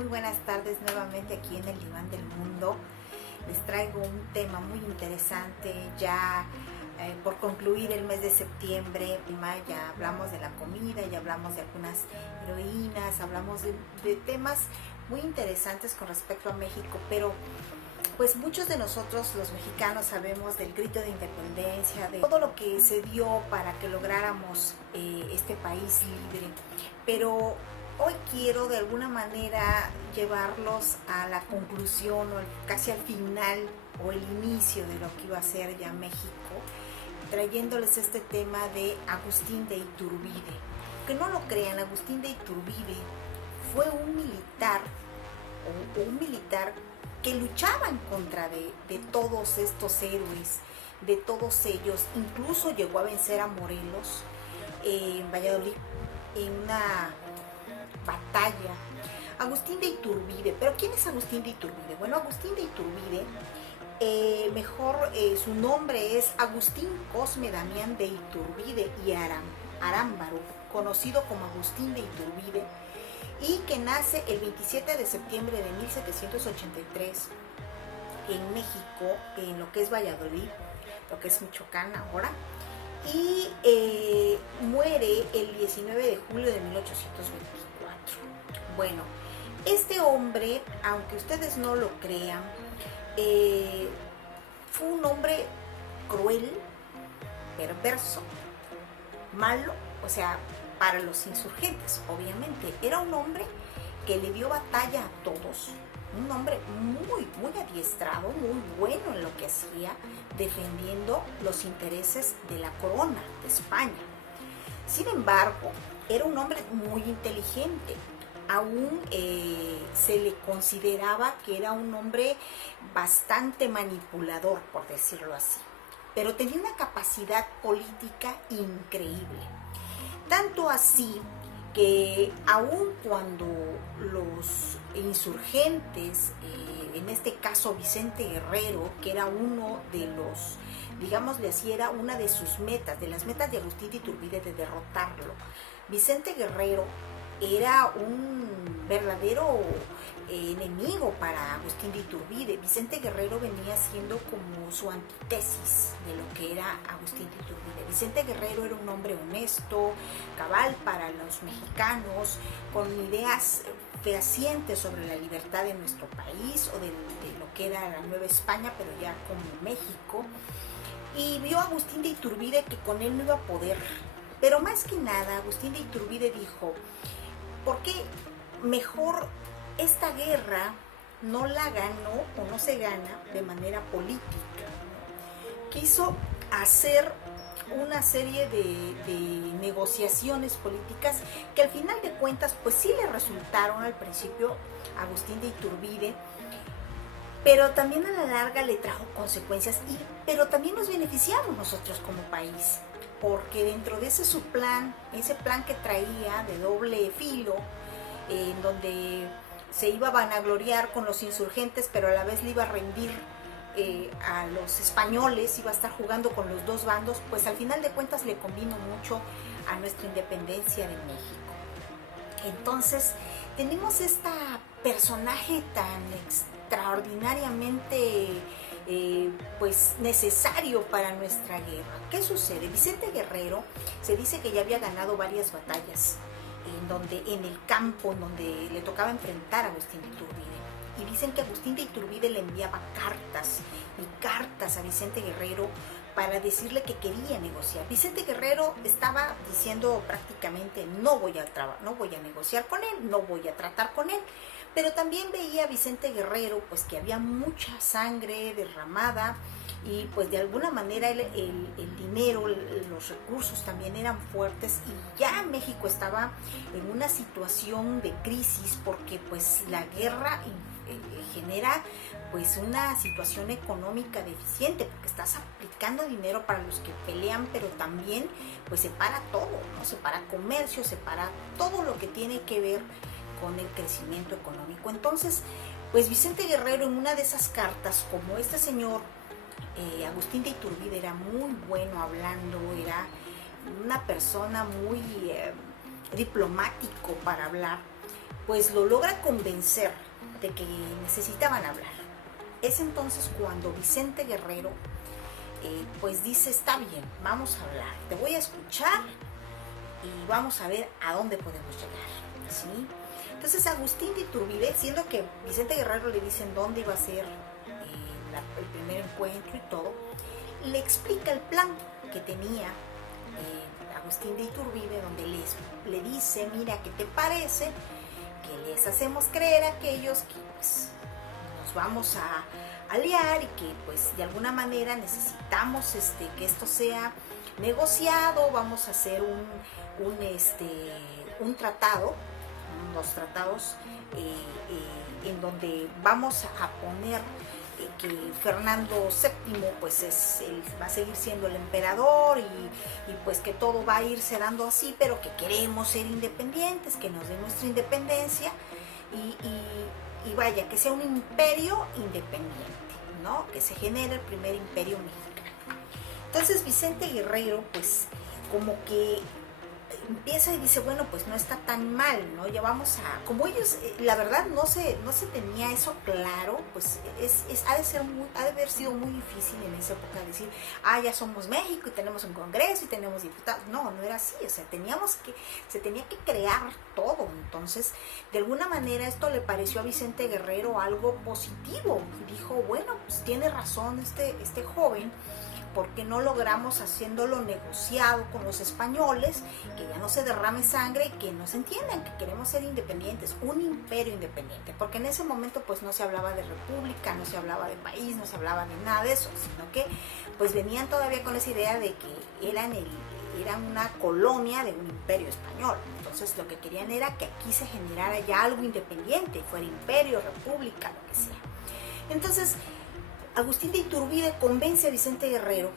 Muy buenas tardes nuevamente aquí en el Diván del Mundo. Les traigo un tema muy interesante ya por concluir el mes de septiembre. Ya hablamos de la comida, ya hablamos de algunas heroínas, hablamos de temas muy interesantes con respecto a México, pero pues muchos de nosotros los mexicanos sabemos del grito de independencia, de todo lo que se dio para que lográramos este país libre, pero hoy quiero de alguna manera llevarlos a la conclusión o casi al final o el inicio de lo que iba a ser ya México, trayéndoles este tema de Agustín de Iturbide. Que no lo crean, Agustín de Iturbide fue un militar que luchaba en contra de todos estos héroes, de todos ellos. Incluso llegó a vencer a Morelos en Valladolid en una batalla. Agustín de Iturbide. ¿Pero quién es Agustín de Iturbide? Bueno, Agustín de Iturbide, su nombre es Agustín Cosme Damián de Iturbide y Arámbaro, conocido como Agustín de Iturbide, y que nace el 27 de septiembre de 1783 en México, en lo que es Valladolid, lo que es Michoacán ahora, y muere el 19 de julio de 1824. Bueno, este hombre, aunque ustedes no lo crean, fue un hombre cruel, perverso, malo, o sea, para los insurgentes, obviamente. Era un hombre que le dio batalla a todos, un hombre muy adiestrado, muy bueno en lo que hacía, defendiendo los intereses de la corona de España. Sin embargo, era un hombre muy inteligente. Aún se le consideraba que era un hombre bastante manipulador, por decirlo así, pero tenía una capacidad política increíble. Tanto así que aun cuando los insurgentes, en este caso Vicente Guerrero, que era uno de los, digámosle así, era una de sus metas, de las metas de Agustín de Iturbide, de derrotarlo. Vicente Guerrero era un verdadero enemigo para Agustín de Iturbide. Vicente Guerrero venía siendo como su antítesis de lo que era Agustín de Iturbide. Vicente Guerrero era un hombre honesto, cabal para los mexicanos, con ideas fehacientes sobre la libertad de nuestro país o de lo que era la Nueva España, pero ya como México. Y vio a Agustín de Iturbide que con él no iba a poder. Pero más que nada, Agustín de Iturbide dijo: ¿por qué mejor esta guerra no la ganó o no se gana de manera política? Quiso hacer una serie de negociaciones políticas que al final de cuentas pues sí le resultaron al principio a Agustín de Iturbide, pero también a la larga le trajo consecuencias, pero también nos beneficiamos nosotros como país, porque dentro de ese su plan, ese plan que traía de doble filo, en donde se iba a vanagloriar con los insurgentes, pero a la vez le iba a rendir a los españoles, iba a estar jugando con los dos bandos, pues al final de cuentas le convino mucho a nuestra independencia de México. Entonces tenemos este personaje tan extraordinariamente pues necesario para nuestra guerra. ¿Qué sucede? Vicente Guerrero se dice que ya había ganado varias batallas en el campo en donde le tocaba enfrentar a Agustín de Iturbide, y dicen que Agustín de Iturbide le enviaba cartas y cartas a Vicente Guerrero para decirle que quería negociar. Vicente Guerrero estaba diciendo prácticamente no voy a negociar con él, no voy a tratar con él. Pero también veía a Vicente Guerrero pues que había mucha sangre derramada y pues de alguna manera el dinero, los recursos también eran fuertes, y ya México estaba en una situación de crisis porque pues la guerra genera pues una situación económica deficiente, porque estás aplicando dinero para los que pelean, pero también pues se para todo, ¿no? Se para comercio, se para todo lo que tiene que ver con el crecimiento económico. Entonces, pues Vicente Guerrero, en una de esas cartas, como este señor Agustín de Iturbide era muy bueno hablando, era una persona muy diplomático para hablar, pues lo logra convencer de que necesitaban hablar. Es entonces cuando Vicente Guerrero pues dice, está bien, vamos a hablar, te voy a escuchar y vamos a ver a dónde podemos llegar, ¿sí? Entonces Agustín de Iturbide, siendo que Vicente Guerrero le dice en dónde iba a ser el primer encuentro y todo, le explica el plan que tenía Agustín de Iturbide, donde le dice, mira, ¿qué te parece que les hacemos creer a aquellos que pues nos vamos a aliar y que pues de alguna manera necesitamos que esto sea negociado, vamos a hacer un tratado, unos tratados en donde vamos a poner que Fernando VII pues va a seguir siendo el emperador y pues que todo va a irse dando así, pero que queremos ser independientes, que nos den nuestra independencia y vaya, que sea un imperio independiente, ¿no? Que se genere el primer imperio mexicano. Entonces Vicente Guerrero pues como que empieza y dice, bueno, pues no está tan mal, ¿no? Ya vamos a... Como ellos, la verdad, no se tenía eso claro, pues ha de haber sido muy difícil en esa época decir, ya somos México y tenemos un congreso y tenemos diputados. No era así, o sea, se tenía que crear todo. Entonces, de alguna manera esto le pareció a Vicente Guerrero algo positivo. Dijo, bueno, pues tiene razón este joven, porque no logramos haciéndolo negociado con los españoles, que ya no se derrame sangre y que nos entiendan que queremos ser independientes, un imperio independiente, porque en ese momento pues no se hablaba de república, no se hablaba de país, no se hablaba de nada de eso, sino que pues venían todavía con esa idea de que eran una colonia de un imperio español. Entonces lo que querían era que aquí se generara ya algo independiente, fuera imperio, república, lo que sea. Entonces Agustín de Iturbide convence a Vicente Guerrero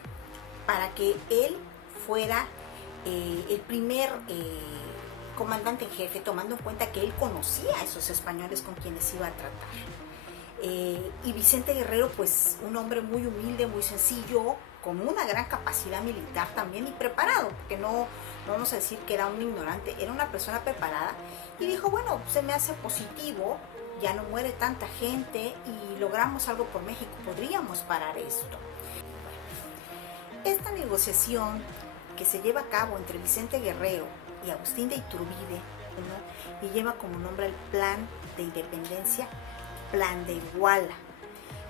para que él fuera el primer comandante en jefe, tomando en cuenta que él conocía a esos españoles con quienes iba a tratar. Y Vicente Guerrero, pues un hombre muy humilde, muy sencillo, con una gran capacidad militar también y preparado, porque no vamos a decir que era un ignorante, era una persona preparada, y dijo, bueno, se me hace positivo, ya no muere tanta gente y logramos algo por México, podríamos parar esto. Esta negociación que se lleva a cabo entre Vicente Guerrero y Agustín de Iturbide, ¿no? Y lleva como nombre el Plan de Independencia, Plan de Iguala.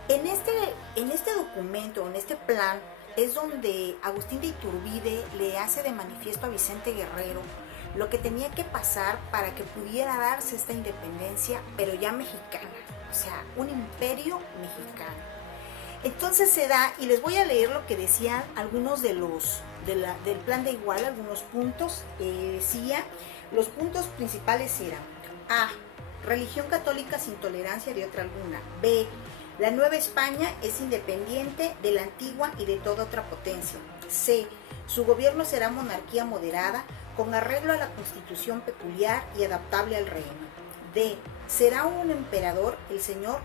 En este documento, en este plan, es donde Agustín de Iturbide le hace de manifiesto a Vicente Guerrero lo que tenía que pasar para que pudiera darse esta independencia, pero ya mexicana, o sea, un imperio mexicano. Entonces se da, y les voy a leer lo que decían algunos del plan de Iguala, algunos puntos. Decía, los puntos principales eran: A, religión católica sin tolerancia de otra alguna. B, la Nueva España es independiente de la antigua y de toda otra potencia. C, su gobierno será monarquía moderada, con arreglo a la constitución peculiar y adaptable al reino. D, será un emperador el señor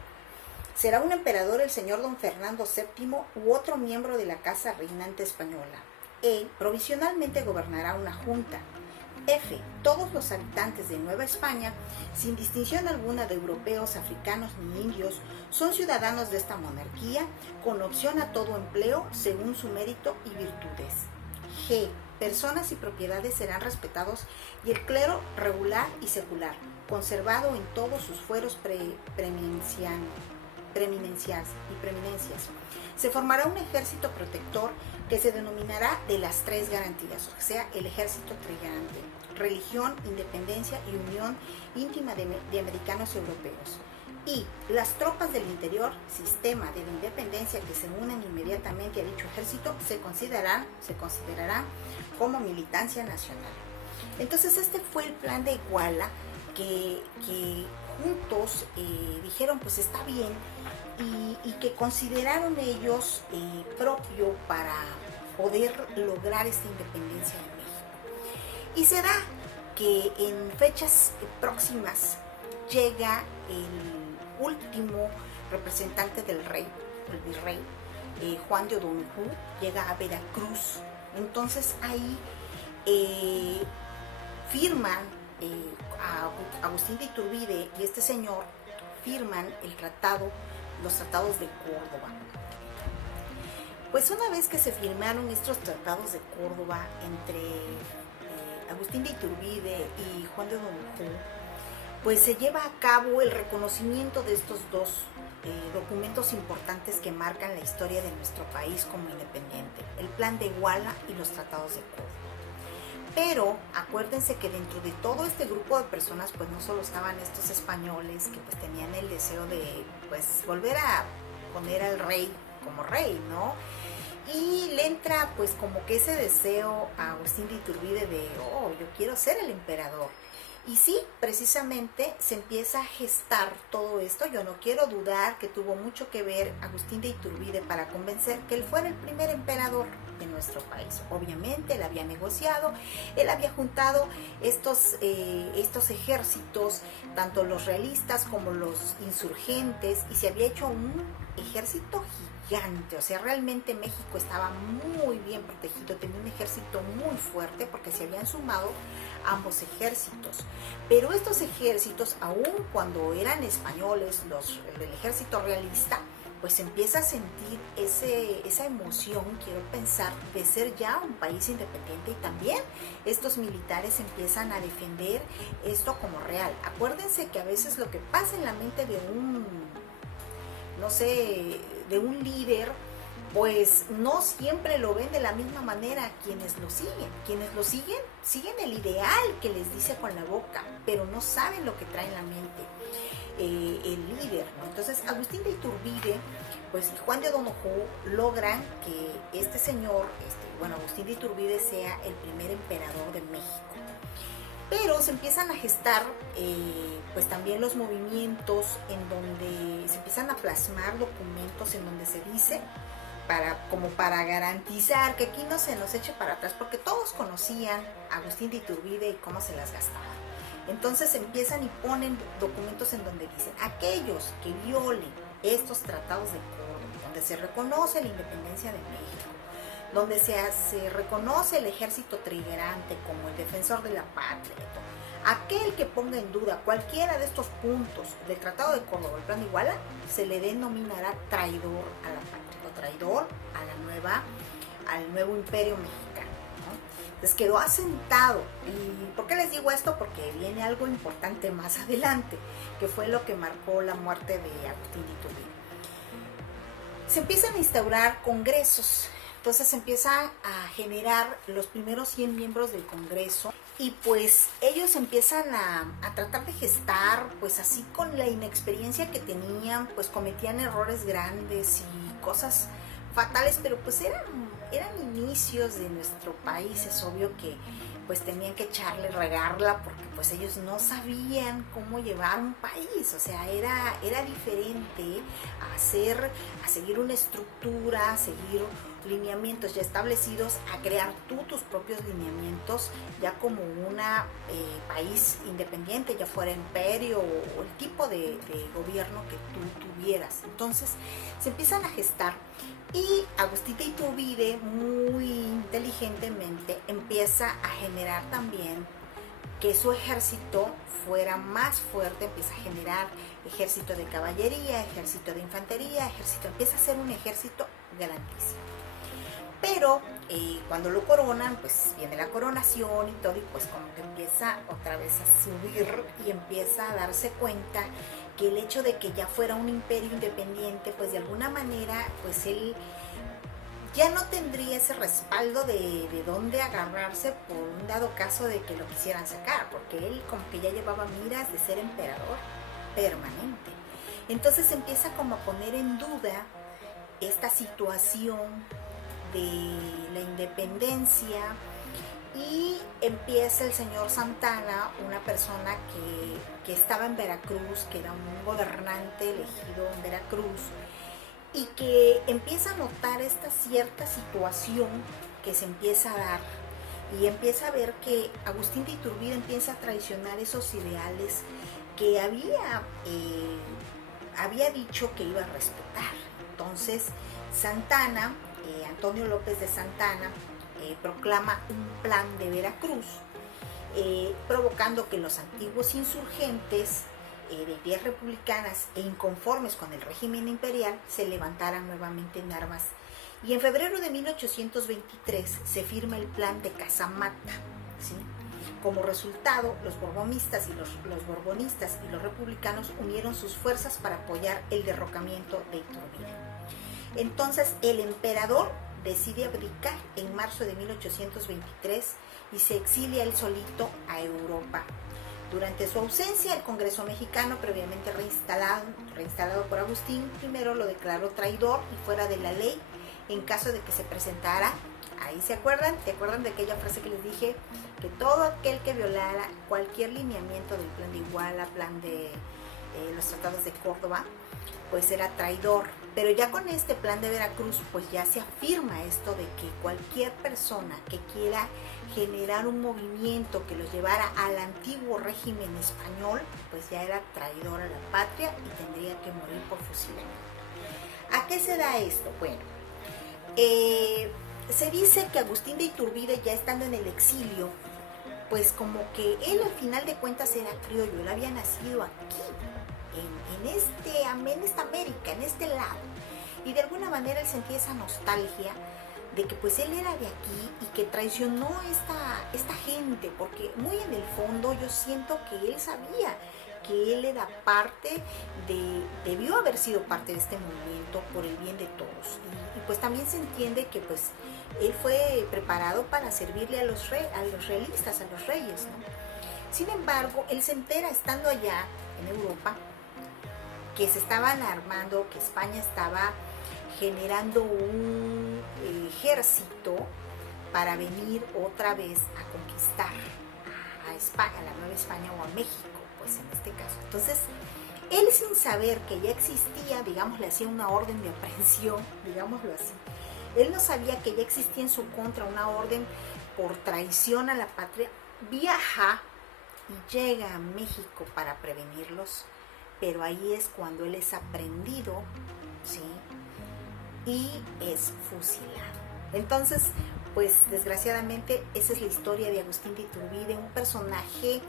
don Fernando VII u otro miembro de la casa reinante española. E, provisionalmente gobernará una junta. F, todos los habitantes de Nueva España, sin distinción alguna de europeos, africanos ni indios, son ciudadanos de esta monarquía, con opción a todo empleo según su mérito y virtudes. G, personas y propiedades serán respetados y el clero regular y secular, conservado en todos sus fueros preeminencias. Se formará un ejército protector que se denominará de las tres garantías, o sea, el ejército trigarante: religión, independencia y unión íntima de americanos y europeos. Y las tropas del interior, sistema de la independencia, que se unan inmediatamente a dicho ejército, se considerarán como militancia nacional. Entonces este fue el plan de Iguala que juntos dijeron pues está bien, y que consideraron ellos propio para poder lograr esta independencia de México. Y se da que en fechas próximas llega el último representante del rey, el virrey, Juan de O'Donoghue, llega a Veracruz. Entonces ahí firman Agustín de Iturbide y este señor firman los tratados de Córdoba. Pues una vez que se firmaron estos tratados de Córdoba entre Agustín de Iturbide y Juan de Donojú, pues se lleva a cabo el reconocimiento de estos dos documentos importantes que marcan la historia de nuestro país como independiente, el Plan de Iguala y los tratados de Córdoba. Pero acuérdense que dentro de todo este grupo de personas pues no solo estaban estos españoles que pues tenían el deseo de pues volver a poner al rey como rey, ¿no? Y le entra pues como que ese deseo a Agustín de Iturbide de, oh, yo quiero ser el emperador. Y sí, precisamente se empieza a gestar todo esto. Yo no quiero dudar que tuvo mucho que ver Agustín de Iturbide para convencer que él fuera el primer emperador de nuestro país. Obviamente él había negociado, él había juntado estos ejércitos, tanto los realistas como los insurgentes, y se había hecho un ejército gigante. O sea, realmente México estaba muy bien protegido, tenía un ejército muy fuerte porque se habían sumado ambos ejércitos. Pero estos ejércitos, aun cuando eran españoles, el ejército realista, pues empieza a sentir esa emoción, quiero pensar, de ser ya un país independiente, y también estos militares empiezan a defender esto como real. Acuérdense que a veces lo que pasa en la mente de de un líder, pues no siempre lo ven de la misma manera quienes lo siguen. Quienes lo siguen el ideal que les dice con la boca, pero no saben lo que trae en la mente el líder, ¿no? Entonces Agustín de Iturbide pues y Juan de Donojú logran que este señor, Agustín de Iturbide sea el primer emperador de México. Pero se empiezan a gestar pues también los movimientos en donde se empiezan a plasmar documentos en donde se dice como para garantizar que aquí no se nos eche para atrás, porque todos conocían a Agustín de Iturbide y cómo se las gastaba. Entonces empiezan y ponen documentos en donde dicen: aquellos que violen estos tratados de Córdoba, donde se reconoce la independencia de México, donde se reconoce el ejército trigarante como el defensor de la patria, aquel que ponga en duda cualquiera de estos puntos del Tratado de Córdoba, el Plan de Iguala, se le denominará traidor a la patria o traidor al nuevo imperio mexicano, ¿no? Entonces quedó asentado. ¿Y por qué les digo esto? Porque viene algo importante más adelante, que fue lo que marcó la muerte de Agustín de Iturbide. Se empiezan a instaurar congresos. Entonces se empieza a generar los primeros 100 miembros del Congreso, y pues ellos empiezan a tratar de gestar, pues así con la inexperiencia que tenían, pues cometían errores grandes y cosas fatales, pero pues eran inicios de nuestro país. Es obvio que pues tenían que regarla, porque pues ellos no sabían cómo llevar un país. O sea, era diferente a seguir una estructura, a seguir lineamientos ya establecidos, a crear tus propios lineamientos ya como un país independiente, ya fuera imperio o el tipo de gobierno que tú tuvieras. Entonces se empiezan a gestar, y Agustín de Iturbide muy inteligentemente empieza a generar también que su ejército fuera más fuerte. Empieza a generar ejército de caballería, ejército de infantería, empieza a ser un ejército grandísimo. Pero cuando lo coronan, pues viene la coronación y todo, y pues como que empieza otra vez a subir y empieza a darse cuenta que el hecho de que ya fuera un imperio independiente, pues de alguna manera, pues él ya no tendría ese respaldo de dónde agarrarse por un dado caso de que lo quisieran sacar, porque él como que ya llevaba miras de ser emperador permanente. Entonces empieza como a poner en duda esta situación de la independencia, y empieza el señor Santana, una persona que estaba en Veracruz, que era un gobernante elegido en Veracruz, y que empieza a notar esta cierta situación que se empieza a dar, y empieza a ver que Agustín de Iturbide empieza a traicionar esos ideales que había dicho que iba a respetar. Entonces Santana, Antonio López de Santana, proclama un plan de Veracruz, provocando que los antiguos insurgentes de ideas republicanas e inconformes con el régimen imperial se levantaran nuevamente en armas. Y en febrero de 1823 se firma el Plan de Casamata, ¿sí? Como resultado, los borbonistas y los republicanos unieron sus fuerzas para apoyar el derrocamiento de Iturbide. Entonces, el emperador decide abdicar en marzo de 1823 y se exilia él solito a Europa. Durante su ausencia, el Congreso mexicano, previamente reinstalado por Agustín I, lo declaró traidor y fuera de la ley en caso de que se presentara. Ahí ¿se acuerdan de aquella frase que les dije? Que todo aquel que violara cualquier lineamiento del Plan de Iguala, plan de los tratados de Córdoba, pues era traidor. Pero ya con este Plan de Veracruz, pues ya se afirma esto de que cualquier persona que quiera generar un movimiento que los llevara al antiguo régimen español, pues ya era traidor a la patria y tendría que morir por fusilamiento. ¿A qué se da esto? Bueno, se dice que Agustín de Iturbide, ya estando en el exilio, pues como que él al final de cuentas era criollo, él había nacido aquí, en esta América, en este lado, y de alguna manera él sentía esa nostalgia de que pues él era de aquí y que traicionó esta gente, porque muy en el fondo yo siento que él sabía que él era debió haber sido parte de este movimiento por el bien de todos, y pues también se entiende que pues él fue preparado para servirle a los realistas, a los reyes, ¿no? Sin embargo, él se entera estando allá en Europa que se estaban armando, que España estaba generando un ejército para venir otra vez a conquistar a España, a la Nueva España o a México, pues en este caso. Entonces, él sin saber que ya existía, digamos, le hacía una orden de aprehensión, digámoslo así. Él no sabía que ya existía en su contra una orden por traición a la patria, viaja y llega a México para prevenirlos, pero ahí es cuando él es aprehendido, ¿sí? Y es fusilado. Entonces, pues desgraciadamente esa es la historia de Agustín de Iturbide, un personaje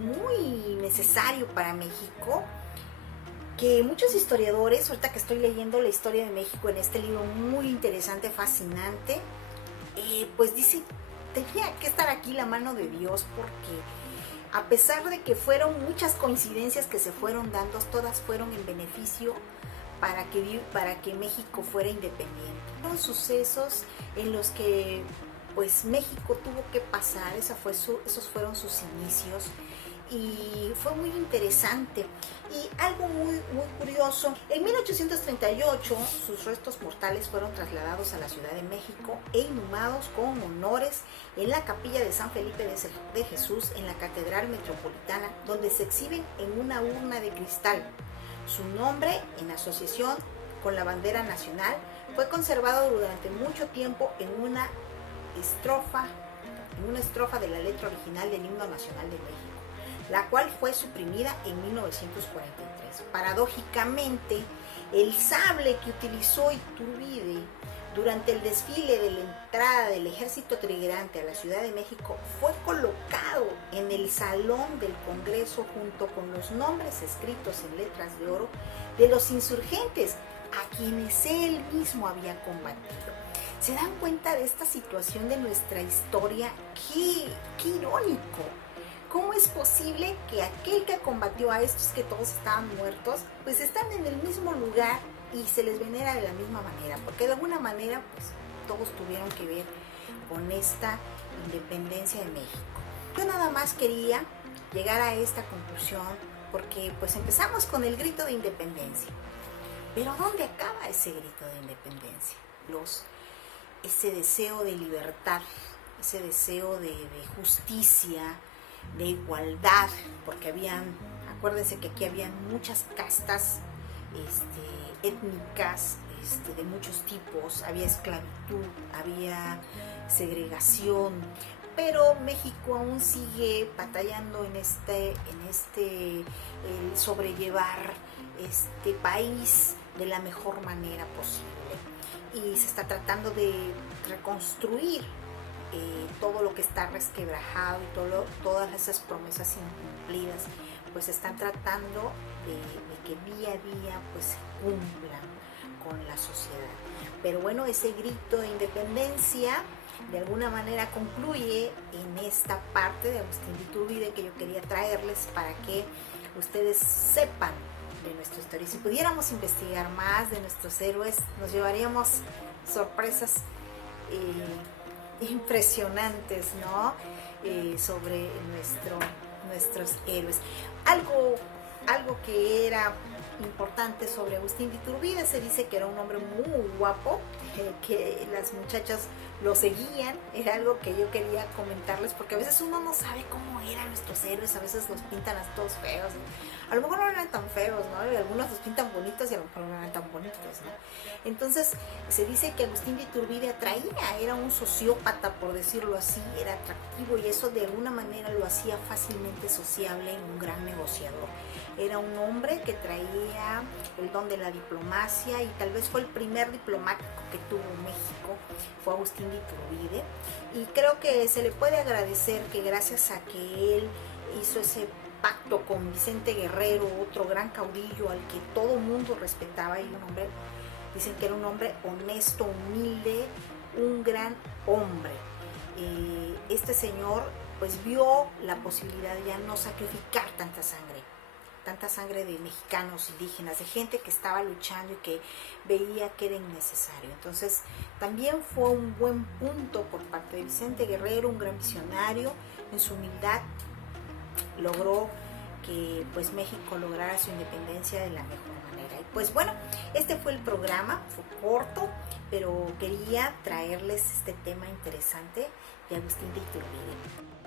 muy necesario para México, que muchos historiadores, ahorita que estoy leyendo la historia de México en este libro muy interesante, fascinante, pues dicen, tenía que estar aquí la mano de Dios, porque a pesar de que fueron muchas coincidencias que se fueron dando, todas fueron en beneficio para que México fuera independiente. Fueron sucesos en los que pues México tuvo que pasar, esos fueron sus inicios, y fue muy interesante. Y algo muy curioso, en 1838 sus restos mortales fueron trasladados a la Ciudad de México e inhumados con honores en la capilla de San Felipe de Jesús en la Catedral Metropolitana, donde se exhiben en una urna de cristal. Su nombre, en asociación con la bandera nacional, fue conservado durante mucho tiempo en una estrofa de la letra original del Himno Nacional de México, la cual fue suprimida en 1943. Paradójicamente, el sable que utilizó Iturbide durante el desfile de la entrada del ejército trigarante a la Ciudad de México fue colocado en el Salón del Congreso junto con los nombres escritos en letras de oro de los insurgentes a quienes él mismo había combatido. ¿Se dan cuenta de esta situación de nuestra historia? ¡Qué irónico! ¿Cómo es posible que aquel que combatió a estos que todos estaban muertos, pues están en el mismo lugar y se les venera de la misma manera? Porque de alguna manera, pues todos tuvieron que ver con esta independencia de México. Yo nada más quería llegar a esta conclusión porque pues empezamos con el grito de independencia. Pero ¿dónde acaba ese grito de independencia? Ese deseo de libertad, ese deseo de justicia, de igualdad, porque acuérdense que aquí habían muchas castas étnicas, de muchos tipos, había esclavitud, había segregación, pero México aún sigue batallando en el sobrellevar este país de la mejor manera posible, y se está tratando de reconstruir todo lo que está resquebrajado y todas esas promesas incumplidas, pues están tratando de que día a día pues se cumplan con la sociedad. Pero bueno, ese grito de independencia de alguna manera concluye en esta parte de Agustín de Iturbide que yo quería traerles para que ustedes sepan de nuestra historia. Si pudiéramos investigar más de nuestros héroes, nos llevaríamos sorpresas impresionantes, ¿no? Sobre nuestros héroes. Algo que era importante sobre Agustín de Iturbide, se dice que era un hombre muy guapo, que las muchachas lo seguían. Era algo que yo quería comentarles, porque a veces uno no sabe cómo eran nuestros héroes, a veces los pintan a todos feos, a lo mejor no eran tan feos, ¿no? Y algunos los pintan bonitos y a lo mejor no eran tan bonitos, ¿no? Entonces se dice que Agustín de Iturbide atraía, era un sociópata, por decirlo así, era atractivo, y eso de alguna manera lo hacía fácilmente sociable y un gran negociador. Era un hombre que traía el don de la diplomacia, y tal vez fue el primer diplomático que tuvo México, fue Agustín de Iturbide, y creo que se le puede agradecer que gracias a que él hizo ese pacto con Vicente Guerrero, otro gran caudillo al que todo el mundo respetaba, y un hombre, dicen que era un hombre honesto, humilde, un gran hombre. Este señor pues vio la posibilidad de ya no sacrificar tanta sangre de mexicanos, indígenas, de gente que estaba luchando y que veía que era innecesario. Entonces también fue un buen punto por parte de Vicente Guerrero, un gran visionario. En su humildad logró que pues México lograra su independencia de la mejor manera. Y pues bueno, este fue el programa, fue corto, pero quería traerles este tema interesante de Agustín de Iturbide.